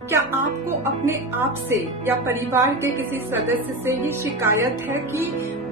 क्या आपको अपने आप से या परिवार के किसी सदस्य से ये शिकायत है कि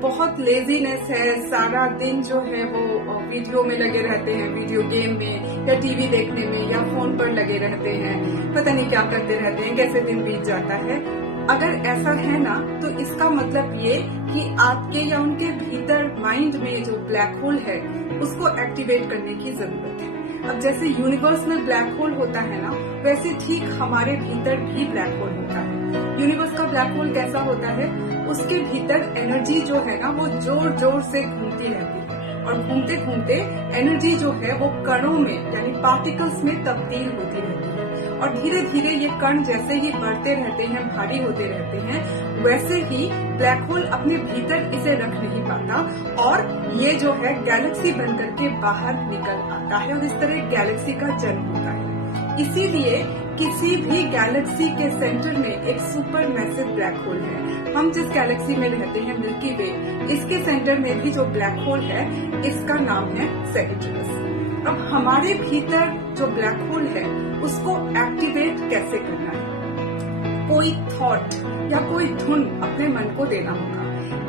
बहुत लेजीनेस है, सारा दिन जो है वो वीडियो में लगे रहते हैं, वीडियो गेम में या टीवी देखने में या फोन पर लगे रहते हैं, पता नहीं क्या करते रहते हैं, कैसे दिन बीत जाता है? अगर ऐसा है ना, तो इसका मतलब ये कि आपके या उनके भीतर माइंड में जो ब्लैक होल है उसको एक्टिवेट करने की जरूरत है। अब जैसे यूनिवर्स में ब्लैक होल होता है ना, वैसे ठीक हमारे भीतर भी ब्लैक होल होता है। यूनिवर्स का ब्लैक होल कैसा होता है? उसके भीतर एनर्जी जो है ना वो जोर जोर से घूमती रहती है और घूमते घूमते एनर्जी जो है वो कणों में यानी पार्टिकल्स में तब्दील होती रहती है और धीरे धीरे ये कण जैसे ही बढ़ते रहते हैं, भारी होते रहते हैं, वैसे ही ब्लैक होल अपने भीतर इसे रख नहीं पाता और ये जो है गैलेक्सी बन करके बाहर निकल आता है और इस तरह गैलेक्सी का जन्म होता है। इसीलिए किसी भी गैलेक्सी के सेंटर में एक सुपर मैसिव ब्लैक होल है। हम जिस गैलेक्सी में रहते हैं मिल्की वे, इसके सेंटर में भी जो ब्लैक होल है इसका नाम है सैजिटेरियस। अब हमारे भीतर जो ब्लैक होल है उसको एक्टिवेट कैसे करना है? कोई थॉट या कोई धुन अपने मन को देना होगा।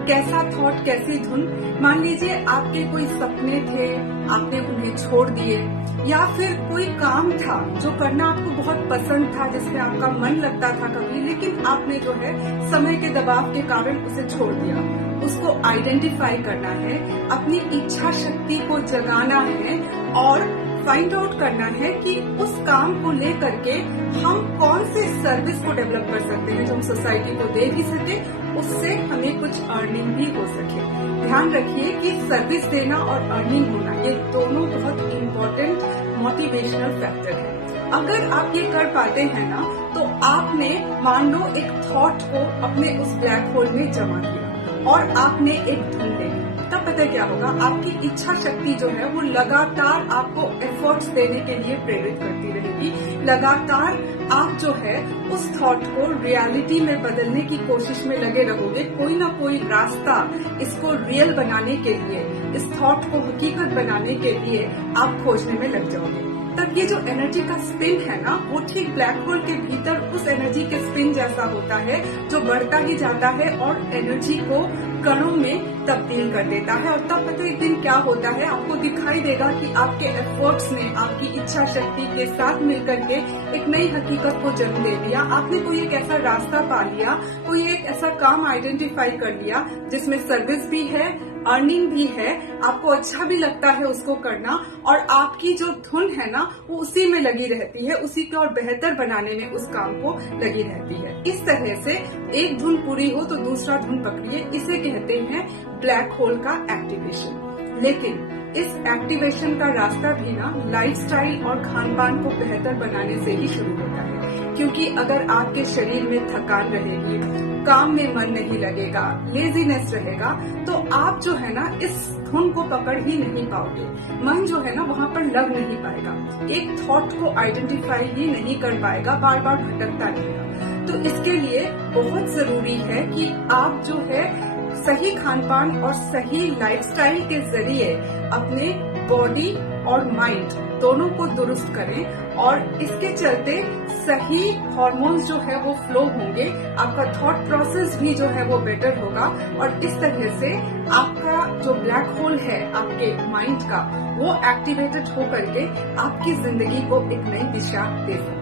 कैसा थॉट, कैसी धुन? मान लीजिए आपके कोई सपने थे, आपने उन्हें छोड़ दिए, या फिर कोई काम था जो करना आपको बहुत पसंद था, जिसमें आपका मन लगता था कभी, लेकिन आपने जो है समय के दबाव के कारण उसे छोड़ दिया। उसको आइडेंटिफाई करना है, अपनी इच्छा शक्ति को जगाना है और फाइंड आउट करना है कि उस काम को लेकर के हम कौन से सर्विस को डेवलप कर सकते हैं जो हम सोसाइटी को दे भी सके, उससे हमें कुछ अर्निंग भी हो सके। ध्यान रखिए कि सर्विस देना और अर्निंग होना ये दोनों बहुत इम्पोर्टेंट मोटिवेशनल फैक्टर है। अगर आप ये कर पाते हैं ना, तो आपने मान लो एक थॉट को अपने उस ब्लैक होल में जमा किया और आपने एक धुन ले ली, तब पता क्या होगा? आपकी इच्छा शक्ति जो है वो लगातार आपको एफर्ट्स देने के लिए प्रेरित करती रहेगी। लगातार आप जो है उस थॉट को रियलिटी में बदलने की कोशिश में लगे रहोगे। कोई ना कोई रास्ता इसको रियल बनाने के लिए, इस थॉट को हकीकत बनाने के लिए आप खोजने में लग जाओगे। तब ये जो एनर्जी का स्पिन है ना, वो ठीक ब्लैक होल के भीतर उस एनर्जी के स्पिन जैसा होता है जो बढ़ता ही जाता है और एनर्जी को कणों में तब्दील कर देता है। और तब पता एक दिन क्या होता है, आपको दिखाई देगा कि आपके एफर्ट्स ने आपकी इच्छा शक्ति के साथ मिलकर के एक नई हकीकत को जन्म दे दिया। आपने कोई एक ऐसा रास्ता पा लिया, कोई एक ऐसा काम आइडेंटिफाई कर लिया जिसमें सर्विस भी है, अर्निंग भी है, आपको अच्छा भी लगता है उसको करना, और आपकी जो धुन है ना वो उसी में लगी रहती है, उसी को और बेहतर बनाने में उस काम को लगी रहती है। इस तरह से एक धुन पूरी हो तो दूसरा धुन पकड़िए, इसे कहते हैं ब्लैक होल का एक्टिवेशन। लेकिन इस एक्टिवेशन का रास्ता भी ना लाइफस्टाइल और खान पान को बेहतर बनाने से ही शुरू होता है। क्योंकि अगर आपके शरीर में थकान रहेगी, काम में मन नहीं लगेगा, लेजीनेस रहेगा, तो आप जो है ना इस धुन को पकड़ ही नहीं पाओगे। मन जो है ना वहाँ पर लग नहीं पाएगा, एक थॉट को आइडेंटिफाई ही नहीं कर पाएगा, बार बार भटकता रहेगा। तो इसके लिए बहुत जरूरी है कि आप जो है सही खान पान और सही लाइफस्टाइल के जरिए अपने बॉडी और माइंड दोनों को दुरुस्त करें और इसके चलते सही हार्मोन्स जो है वो फ्लो होंगे, आपका थॉट प्रोसेस भी जो है वो बेटर होगा और इस तरह से आपका जो ब्लैक होल है आपके माइंड का वो एक्टिवेटेड होकर के आपकी जिंदगी को एक नई दिशा दे सकता है।